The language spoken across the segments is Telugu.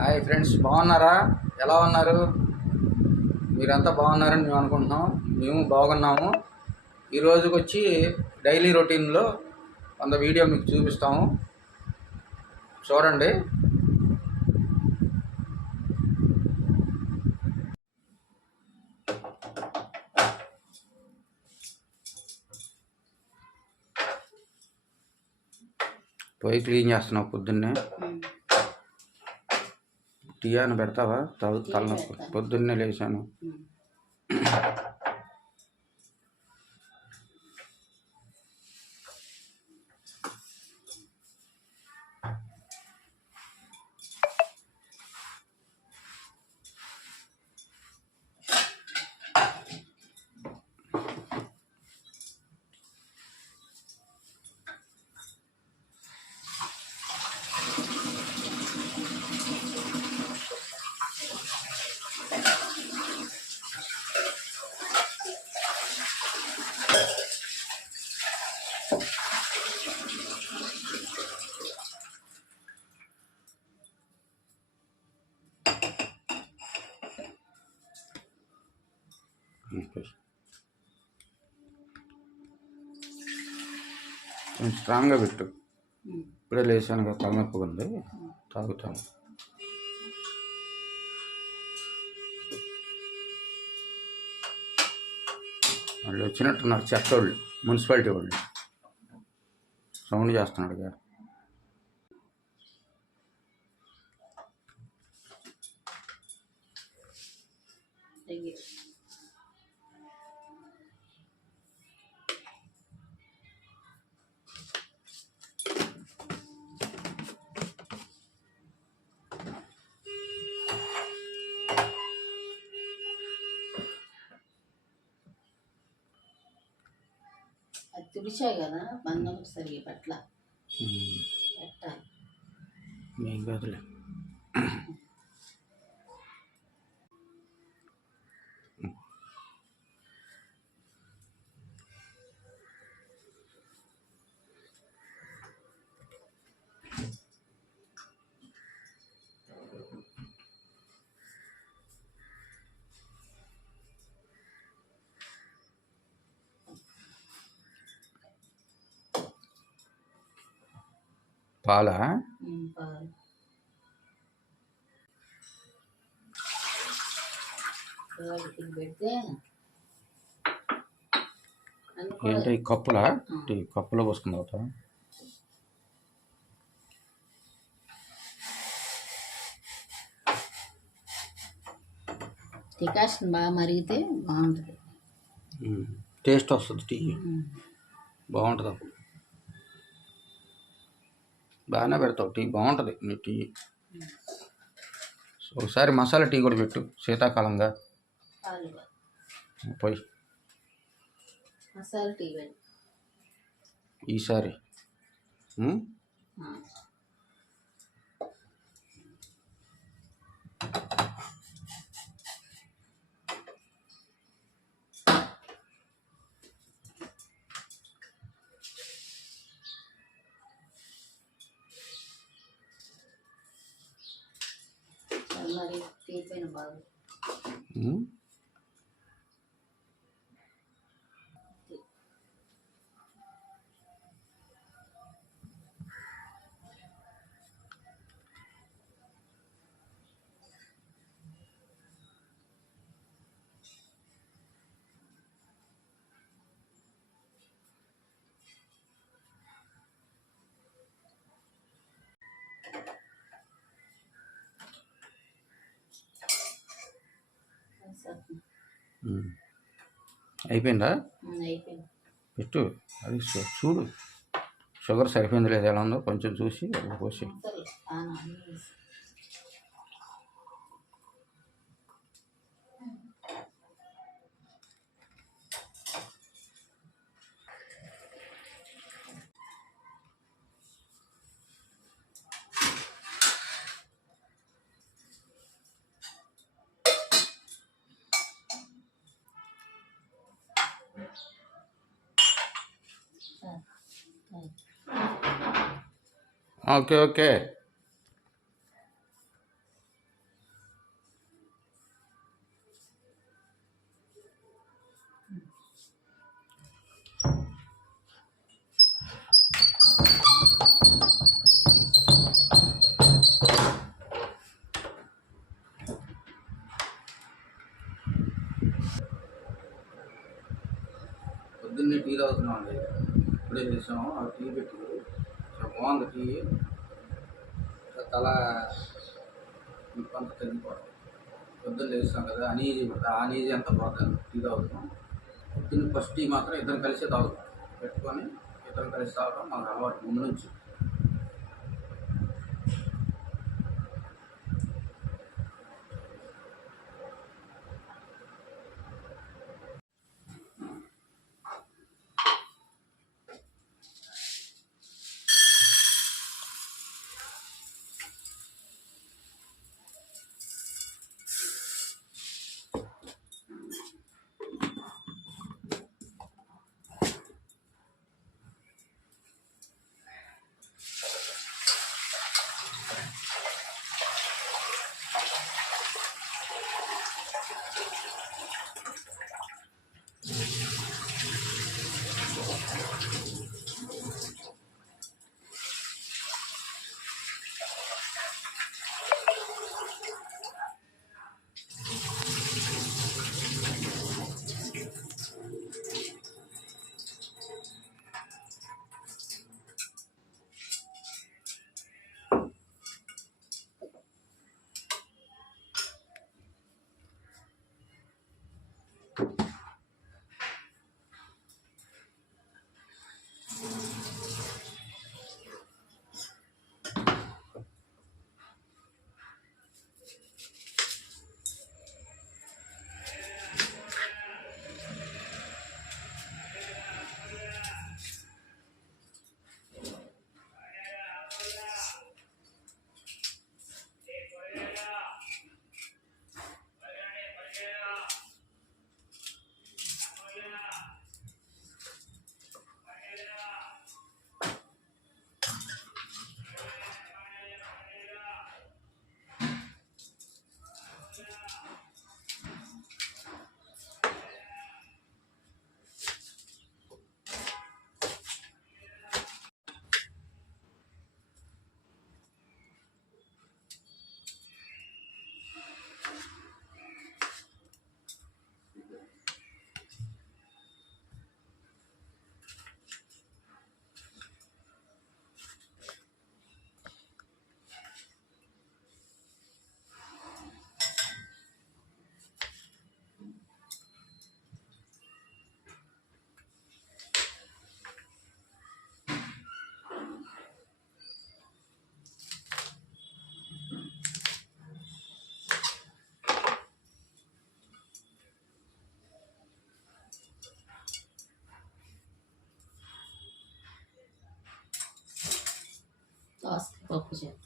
హాయ్ ఫ్రెండ్స్, బాగున్నారా? ఎలా ఉన్నారు? మీరంతా బాగున్నారని మేము అనుకుంటున్నాం. మేము బాగున్నాము. ఈ రోజుకి వచ్చి డైలీ రొటీన్లో కొంత వీడియో మీకు చూపిస్తాము, చూడండి. పొయ్యి క్లీన్ చేస్తున్నావు పొద్దున్నే. టీ అని పెడతావా? తలనొప్పి. పొద్దున్నే లేచాను. కొంచెం స్ట్రాంగ్గా పెట్టు. ఇప్పుడే లేచాను కదా, తలనొప్పి ఉంది. తాగుతాను. వాళ్ళు వచ్చినట్టున్నారు, చెత్త వాళ్ళు, మున్సిపాలిటీ వాళ్ళు. సౌండ్ చేస్తున్నాడు కదా. తుడిచాయి కదా, బంధం సరిగ్గా పట్ల పెట్టాలి. ఏం కాదులే. పాలా? పెడితే ఏంటి కప్పులా? కప్పులో పోసుకుని అవుతా. డికాషన్ బాగా మరిగితే బాగుంటుంది, టేస్ట్ వస్తుంది. టీ బాగుంటుంది. అప్పుడు బాగానే పెడతావు టీ, బాగుంటుంది నీ టీ. ఒకసారి మసాలా టీ కూడా పెట్టు, శీతాకాలంగా. పోయి మసాలా టీ ఈసారి మరి తీపోయిన బాగా. అయిపోయిందా? పెట్టు. అది చూడు, షుగర్ సరిపోయింది లేదు, ఎలా ఉందో కొంచెం చూసి పోసి. ఓకే. తాగుతున్నాం అండి. ఇప్పుడే చేసాము. ఆ టీ పెట్టి చాలా బాగుంది టీ. తల ఇంకొంత తగ్గిపోవడం. పొద్దున్న లేస్తాం కదా, అనీజీ ఉంటుంది. ఆ అనీజీ అంతా పోతుంది టీ తాగుతున్నాం. పొద్దున్న ఫస్ట్ టీ మాత్రం ఇద్దరం కలిసి తాగుతాం. పెట్టుకొని ఇద్దరం కలిసి తాగడం మాకు అలవాటు ముందు నుంచి. దోసకాయ పప్పు చేద్దాం.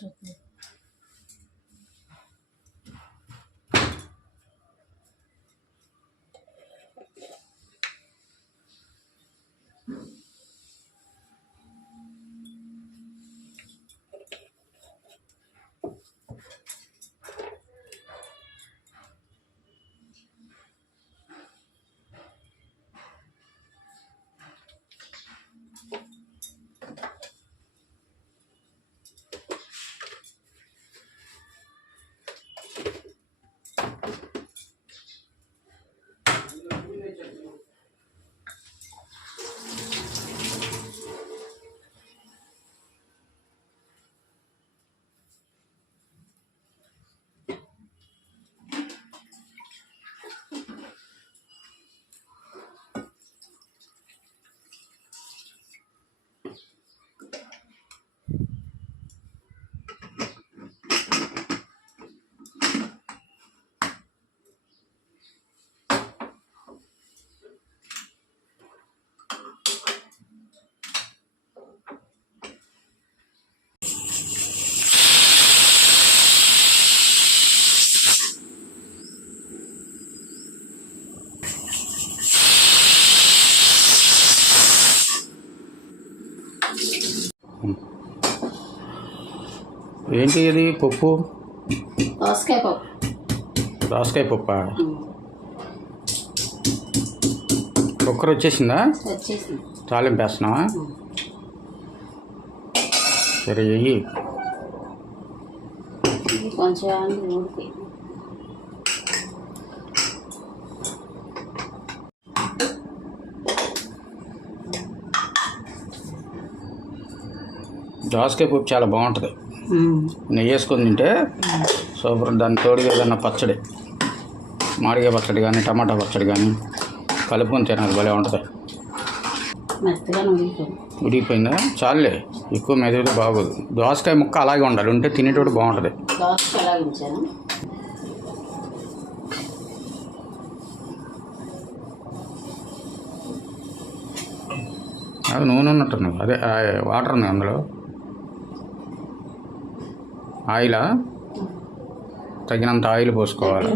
చూద్దాం. ఏంటి ఇది పప్పు? దోసకాయ పప్పు. దోసకాయ పప్పా? కుక్కర్ వచ్చేసిందా? వచ్చేసింది. తాలింపు వేస్తున్నావా? సరే చెయ్యి. ఇది కొంచెం ఊడిపోయి దోసకాయ పప్పు చాలా బాగుంటుంది. నెయ్యి వేసుకొని తింటే సూపర్. దాని తోడుగా ఏదన్నా పచ్చడి, మామిడికాయ పచ్చడి కానీ టమాటా పచ్చడి కానీ కలుపుకొని తినాలి, భలే ఉంటుంది. మెత్తగా ఉడికిపోయిందా? చాలులే, ఎక్కువ మెదిగితే బాగోదు. దోసకాయ ముక్క అలాగే ఉండాలి, ఉంటే తినేటోడు బాగుంటుంది. దోసకాయ ఎలా ఉంచాను? అది నూనె ఉన్నట్టుంది. అదే వాటర్ ఉంది అందులో. ఆయిలా? తగినంత ఆయిల్ పోసుకోవాలి.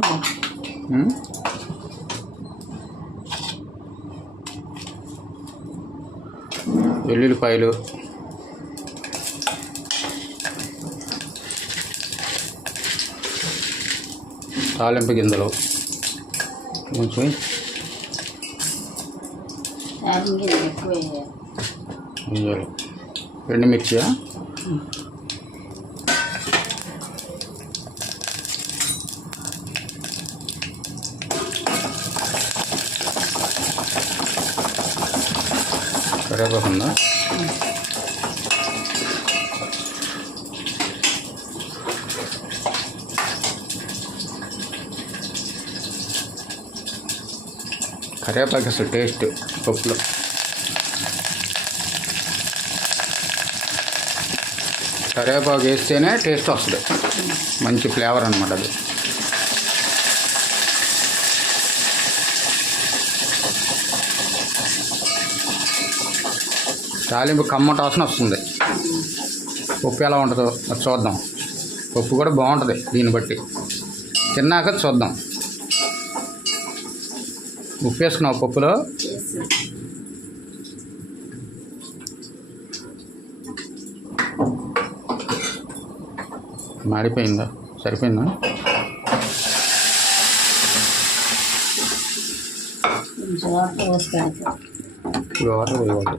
వెల్లుల్లిపాయలు, తాలింపు గింజలు కొంచెం వేయాలి. ఎండుమిర్చియా? కరివేపాకుందా? కరివేపాకు అసలు టేస్ట్ పప్పులో. కరివేపాకు వేస్తేనే టేస్ట్ వస్తుంది, మంచి ఫ్లేవర్ అనమాట అది. తాలింపు కమ్మట వాసన వస్తుంది. పప్పు ఎలా ఉంటుందో అది చూద్దాం. పప్పు కూడా బాగుంటుంది, దీన్ని బట్టి తిన్నాక చూద్దాం. ఉప్పు వేసుకున్నావు పప్పులో? మాడిపోయిందా? సరిపోయిందా? వాటర్ పోయవద్దు.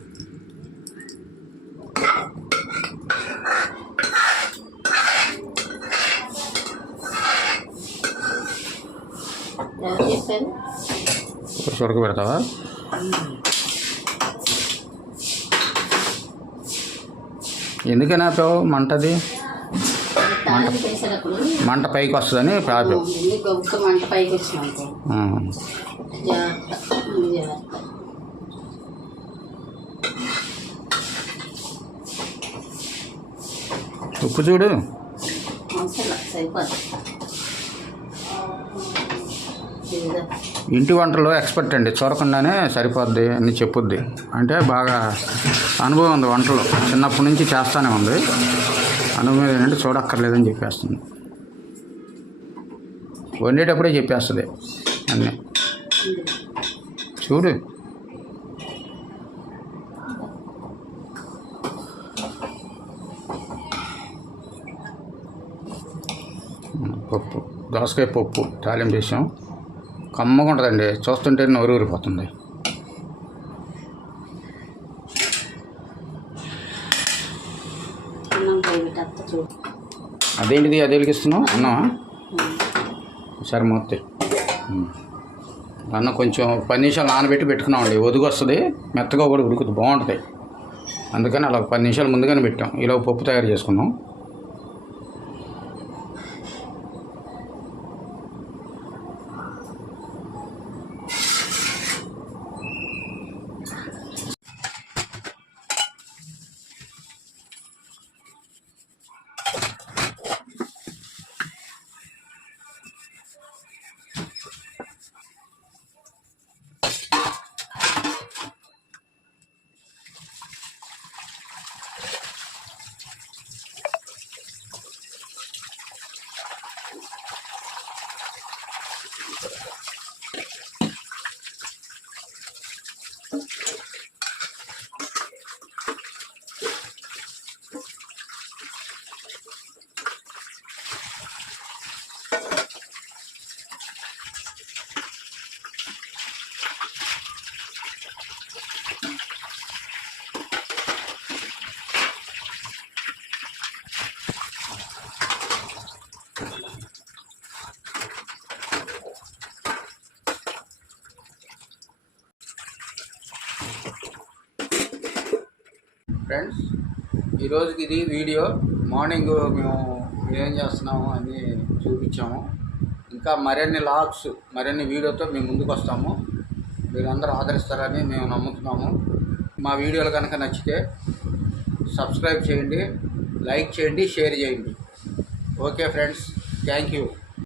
ఉడక పెడతావా? ఎందుకని ఆపావు? మంటది, మంట పైకి వస్తుందని ఆపావు. ఉప్పు చూడు. ఇంటి వంటలో ఎక్స్పర్ట్ అండి, చూడకుండానే సరిపోద్ది అని చెప్పుద్ది. అంటే బాగా అనుభవం ఉంది వంటలో, చిన్నప్పటి నుంచి చేస్తూనే ఉంది. అనుభవం ఏంటంటే చూడక్కర్లేదని చెప్పేస్తుంది, వండేటప్పుడే చెప్పేస్తుంది అన్నీ. చూడు, పప్పు, దోసకాయ పప్పు తాలింపు చేసాం. కమ్మగా ఉంటుందండి, చూస్తుంటే నోరు ఊరిపోతుంది. అదేంటిది అది వెలిగిస్తున్నావు? అన్నమా? సరే మొత్తం అన్నం కొంచెం 10 నిమిషాలు నానబెట్టి పెట్టుకున్నామండి. ఒదుగు వస్తుంది, మెత్తగా కూడా ఉడుకుతుంది, బాగుంటుంది. అందుకని అలా 10 నిమిషాలు ముందుగానే పెట్టాం. ఇలా పప్పు తయారు చేసుకున్నాం. ఫ్రెండ్స్, ఈరోజుకి ఇది వీడియో. మార్నింగ్ మేము ఏం చేస్తున్నాము అని చూపించాము. ఇంకా మరిన్ని లాగ్స్, మరిన్ని వీడియోతో మేము ముందుకు వస్తాము. మీరందరూ ఆదరిస్తారని మేము నమ్ముతున్నాము. మా వీడియోలు కనుక నచ్చితే సబ్స్క్రైబ్ చేయండి, లైక్ చేయండి, షేర్ చేయండి. Okay friends, thank you.